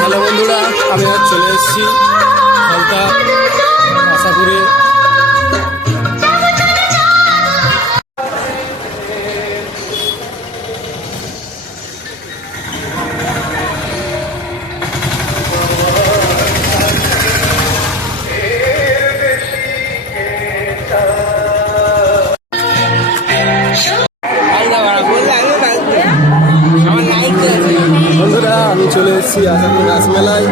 Hello বন্ধুরা, আমি আজ চলে এসেছি ফলতা আশাপুরে। বন্ধুরা, আমি চলে এসেছি আশাপুর রাসমেলায়।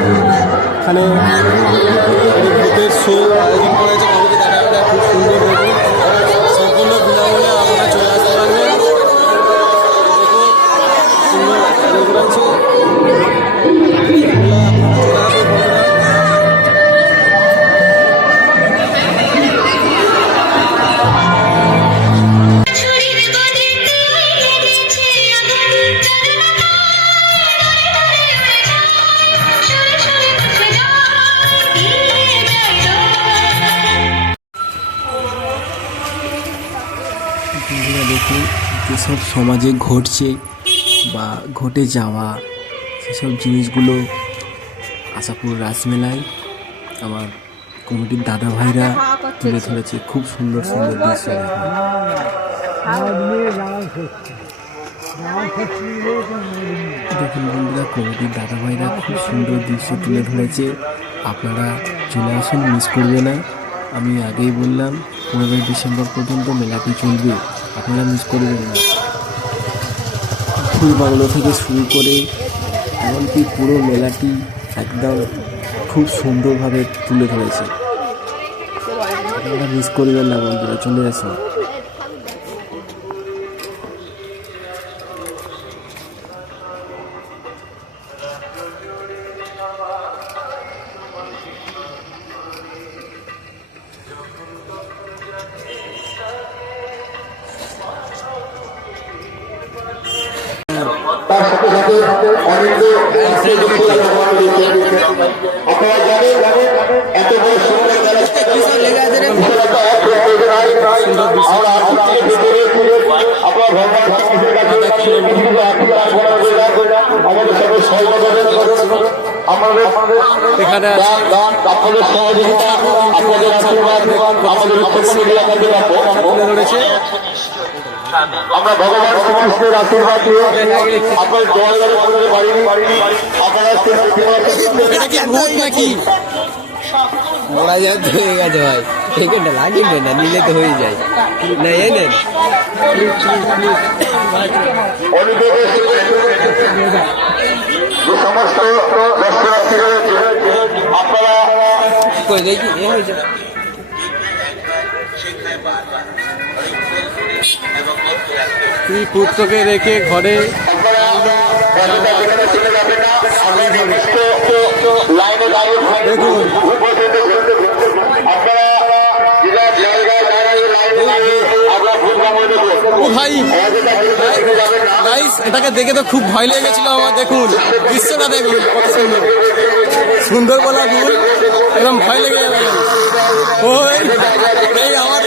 এখানে ভূতের শো আয়োজন করেছে কমিটি দাদাটা, খুব সুন্দর দেখুন। সম্পূর্ণ বিনামূল্যে আপনারা চলে আসতে পারবেন। দেখুন দেখুন যেসব সমাজে ঘটছে বা ঘটে যাওয়া সেসব জিনিসগুলো আশাপুর রাসমেলায় আমার কমিটির দাদা ভাইরা তুলে ধরেছে। খুব সুন্দর সুন্দর দৃশ্য দেখুন বন্ধুরা, কমিটির দাদা ভাইরা খুব সুন্দর দৃশ্য তুলে ধরেছে। আপনারা চলে আসুন, মিস করবে না। আমি আগেই বললাম 15ই ডিসেম্বর পর্যন্ত মেলাটি চলবে, আপনারা মিস করবেন না। ফুল বাংলো থেকে শুরু করে এমনকি পুরো মেলাটি একদম খুব সুন্দরভাবে তুলে ধরেছে। আপনারা মিস করবেন না বন্ধুরা, চলে আসুন। তার সাথে সাথে অনেক আপনারা জানেন এত বড় সুন্দর আমাদের সাথে এখানে আপনাদের সহযোগিতা, আপনাদের আশীর্বাদ, আমাদের রয়েছে। আমরা ভগবান শ্রীকৃষ্ণের আশীর্বাদ দিয়ে আপনার জয় বাড়ি আপনারা নাকি বলা যায় তো হয়ে গেছে ভাই, এখানটা লাগবে না, নিলে তো হয়ে যায় না। এনেন যে সমস্ত দর্শনার্থী রয়েছে আপনারা দেখি এ হয়েছে। তুই পুত্রকে রেখে ঘরে দেখুন ভাই গাইস, এটাকে দেখে তো খুব ভয় লেগে গেছিল আমার। দেখুন দৃশ্যটা, দেখুন কত সুন্দর সুন্দর বলা ভুল, একদম ভয় লেগে গেল। ওই আমার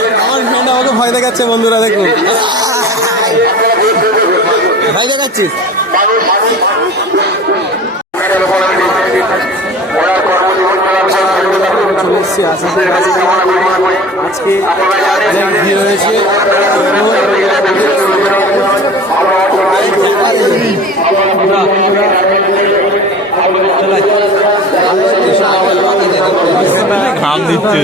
ফ্রেন্ড আমাকে ভয় দেখাচ্ছে বন্ধুরা, দেখুন ভয় দেখাচ্ছিস। চলে এসছি আশাপুর আজকে অনেক ভিড় হয়েছে। ঘাম দিচ্ছে।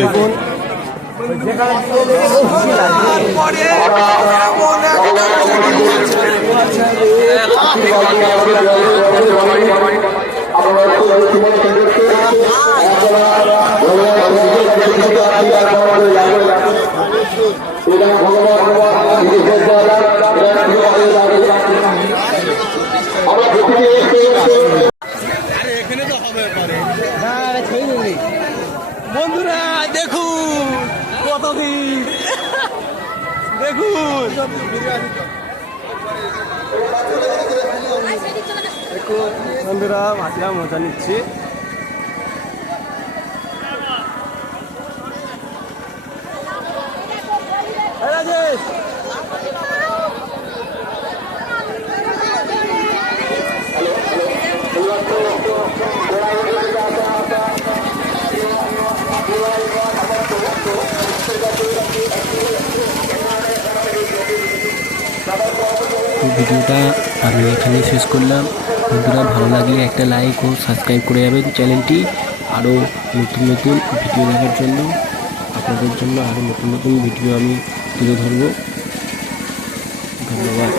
বন্ধুরা দেখুন কতদিন, দেখুন বন্ধুরা ভাবলাম মজা নিচ্ছি। রাজেশ তো ভিডিওটা আমি এখানে শেষ করলাম। বন্ধুরা ভালো লাগলে একটা লাইক ও সাবস্ক্রাইব করে যাবেন চ্যানেলটি। আরও নতুন নতুন ভিডিও দেখার জন্য, আপনাদের জন্য আরও নতুন নতুন ভিডিও আমি তুলে ধরবো। ধন্যবাদ।